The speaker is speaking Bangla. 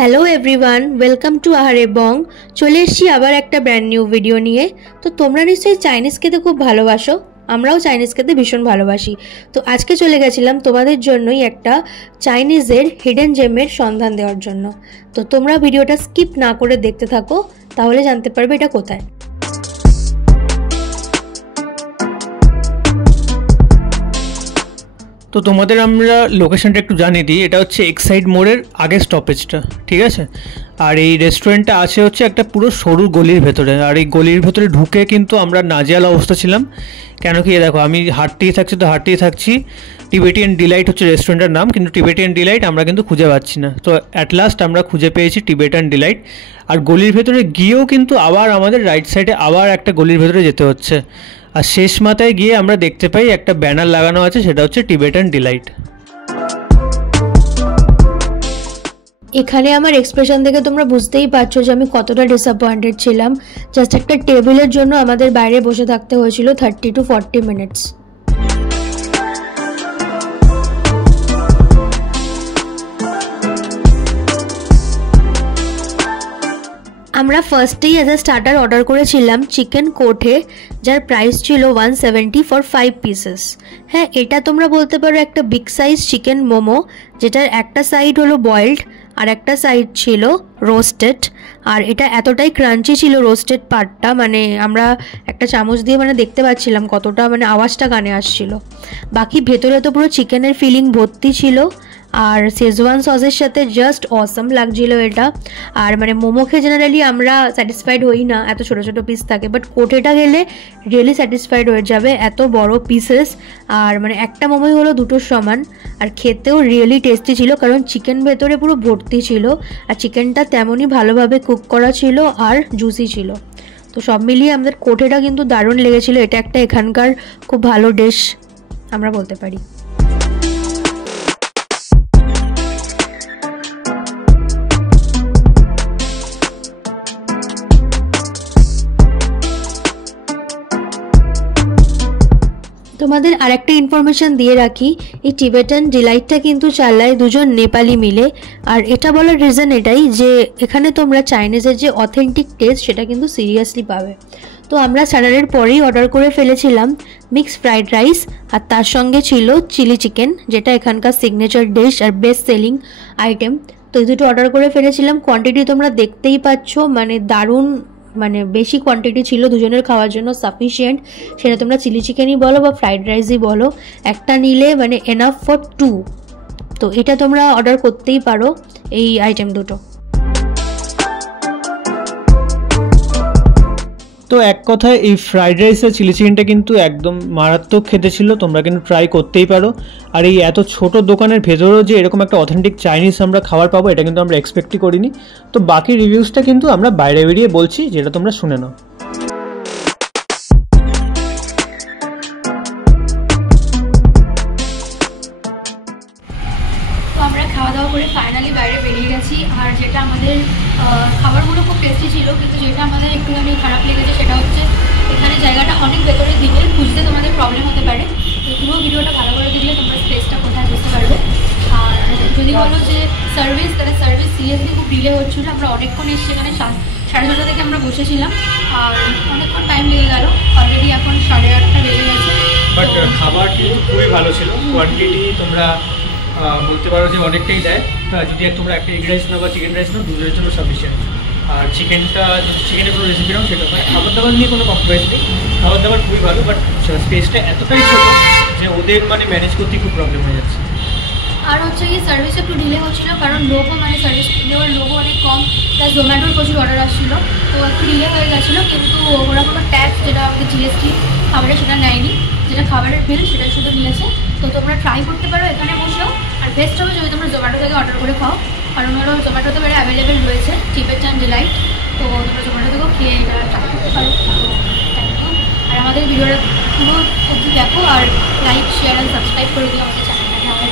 হ্যালো এভরিওয়ান, ওয়েলকাম টু আহারে বং। চলে এসেছি আবার একটা ব্র্যান্ড নিউ ভিডিও নিয়ে। তো তোমরা নিশ্চয়ই চাইনিজ খেতে খুব ভালোবাসো, আমরাও চাইনিজ খেতে ভীষণ ভালোবাসি। তো আজকে চলে গেছিলাম তোমাদের জন্যই একটা চাইনিজের হিডেন জেমের সন্ধান দেওয়ার জন্য। তো তোমরা ভিডিওটা স্কিপ না করে দেখতে থাকো, তাহলে জানতে পারবে এটা কোথায়। তো তোমাদের আমরা লোকেশনটা একটু জানিয়ে দিই। এটা হচ্ছে এক্সাইড মোড়ের আগের স্টপেজটা, ঠিক আছে। আর এই রেস্টুরেন্টটা আছে হচ্ছে একটা পুরো সরু গলির ভেতরে। আর এই গলির ভেতরে ঢুকে কিন্তু আমরা নাজেহাল অবস্থা ছিলাম। কেন কি দেখো, আমি হাঁটতেই থাকছি। টিবেটিয়ান ডিলাইট হচ্ছে রেস্টুরেন্টের নাম, কিন্তু টিবেটিয়ান ডিলাইট আমরা কিন্তু খুঁজে পাচ্ছি না। তো অ্যাট লাস্ট আমরা খুঁজে পেয়েছি টিবেটান ডিলাইট। আর গলির ভেতরে গিয়েও কিন্তু আবার আমাদের রাইট সাইডে আবার একটা গলির ভেতরে যেতে হচ্ছে। আর শেষ মাথায় গিয়ে আমরা দেখতে পাই একটা ব্যানার লাগানো আছে, সেটা হচ্ছে টিবেটান ডিলাইট। এখানে আমার এক্সপ্রেশন দেখে তোমরা বুঝতেই পারছো যে আমি কতটা ডিসঅ্যাপয়েন্টেড ছিলাম। জাস্ট একটা টেবিলের জন্য আমাদের বাইরে বসে থাকতে হয়েছিল 30 to 40 মিনিটস। আমরা ফার্স্টেই অ্যাজ এ স্টার্টার অর্ডার করেছিলাম চিকেন কোঠে, যার প্রাইস ছিল 170 ফর 5 পিসেস। হ্যাঁ, এটা তোমরা বলতে পারো একটা বিগ সাইজ চিকেন মোমো, যেটার একটা সাইড হলো বয়েলড আর একটা সাইড ছিল রোস্টেড। আর এটা এতটাই ক্রাঞ্চি ছিল রোস্টেড পার্টটা, মানে আমরা একটা চামচ দিয়ে দেখতে পাচ্ছিলাম কতটা আওয়াজটা কানে আসছিল। বাকি ভেতরে তো পুরো চিকেনের ফিলিং ভর্তি ছিল। আর শেজওয়ান সসের সাথে জাস্ট অসম লাগছিল এটা। আর মোমো খেয়ে জেনারেলি আমরা স্যাটিসফাইড হই না, এত ছোটো ছোটো পিস থাকে, বাট কোঠেটা গেলে রিয়েলি স্যাটিসফাইড হয়ে যাবে, এত বড় পিসেস। আর একটা মোমোই হলো দুটোর সমান। আর খেতেও রিয়েলি টেস্টি ছিল, কারণ চিকেন ভেতরে পুরো ভর্তি ছিল আর চিকেনটা তেমনই ভালোভাবে কুক করা ছিল আর জুসি ছিল। তো সব মিলিয়ে আমাদের কোঠেটা কিন্তু দারুণ লেগেছিল। এটা একটা এখানকার খুব ভালো ডিশ আমরা বলতে পারি। তোমাদের আরেকটা ইনফরমেশন দিয়ে রাখি, এই টিবেটান ডিলাইটটা কিন্তু চালায় দুজন নেপালি মিলে। আর এটা বলার রিজন এটাই যে এখানে তোমরা চাইনিজের যে অথেন্টিক টেস্ট সেটা কিন্তু সিরিয়াসলি পাবে। তো আমরা স্টার্টারের পরেই অর্ডার করে ফেলেছিলাম মিক্স ফ্রাইড রাইস, আর তার সঙ্গে ছিল চিলি চিকেন, যেটা এখানকার সিগনেচার ডিশ আর বেস্ট সেলিং আইটেম। তো এই দুটো অর্ডার করে ফেলেছিলাম। কোয়ান্টিটি তোমরা দেখতেই পাচ্ছ, দারুণ বেশি কোয়ান্টিটি ছিল দুজনের খাওয়ার জন্য, সাফিসিয়েন্ট। সেটা তোমরা চিলি চিকেনই বলো বা ফ্রাইড রাইসই বলো, একটা নিলে এনাফ ফর 2। তো এটা তোমরা অর্ডার করতেই পারো এই আইটেম দুটো। তো এক কথায় এই ফ্রাইড রাইস আর চিলি চিকেনটা কিন্তু একদম মারাত্মক খেতে ছিল, তোমরা কিন্তু ট্রাই করতেই পারো। আর এই এত ছোট দোকানের ভেতরেও যে এরকম একটা অথেন্টিক চাইনিজ আমরা খাবার পাবো, এটা কিন্তু আমরা এক্সপেক্টই করিনি। তো বাকি রিভিউসটা কিন্তু আমরা বাইরে বেরিয়ে বলছি, যেটা তোমরা শুনে নাও। তো আমরা খাওয়া দাওয়া করে ফাইনালি বাইরে বেরিয়ে গেছি। আর যেটা আমাদের খাবারগুলো খুব টেস্টি ছিল, কিন্তু যেটা আমাদের একটুখানি খারাপ লেগেছে সেটা হচ্ছে এখানে জায়গাটা অনেক ভেতরের দিকে, খুঁজতে তোমাদের প্রবলেম হতে পারে। তো পুরো ভিডিওটা ভালো করে দেখলে তোমরা স্পেসটা কোথায় বুঝতে পারবে। আর যদি বলো যে সার্ভিস, তাহলে সার্ভিস সিরিয়াসলি খুব ডিলে হচ্ছিল। আমরা অনেকক্ষণ এসে এখানে 6:30 থেকে আমরা বসেছিলাম, আর অনেকক্ষণ টাইম লেগে গেল। অলরেডি এখন 8:30 বেজে গেছে। বাট খাবার কিন্তু খুবই ভালো ছিল। কোয়ান্টিটি তোমরা বলতে পারো যে অনেকটাই দেয়। যদি তোমরা একটা এগ রাইস নাও বা চিকেন রাইস নাও, দুজনের জন্য সাফিসিয়েন্ট। আর চিকেনটা, চিকেনের কোনো রেসিপি নাও সেটা খাবার দাবার নিয়ে কোনো কম্প্রোমাইজ নেই, খাবার দাবার খুবই ভালো। বাট স্পেসটা এতটাই ছোটো যে ওদের ম্যানেজ করতে খুব প্রবলেম হয়ে যাচ্ছে। আর হচ্ছে কি সার্ভিস একটু ডিলে হচ্ছিলো, কারণ লোগো সার্ভিস দেওয়ার লোগো অনেক কম, প্লাস জোম্যাটোর প্রচুর অর্ডার আসছিলো। তো একটু ডিলে হয়ে গেছিলো, কিন্তু ওরা কোনো ট্যাক্স, যেটা আমাদের জিএসটি খাবারের, সেটা নেয়নি। যেটা খাবারের বিল সেটা শুধু নিয়েছে। তো তোমরা ট্রাই করতে পারো এখানে বসেও। আর বেস্ট হবে যদি তোমরা জোম্যাটো থেকে অর্ডার করে খাও, কারণ ওরা জোম্যাটোতে বেড়ে অ্যাভেলেবেল রয়েছে টিবেটান ডিলাইট। তো তোমরা জোম্যাটো থেকেও খেয়ে এটা ট্রাই করতে পারো। Thank you. আর আমাদের ভিডিওটা পুরো অবধি দেখো, আর লাইক, শেয়ার অ্যান্ড সাবস্ক্রাইব করে দিও আমাদের চ্যানেলটাকে।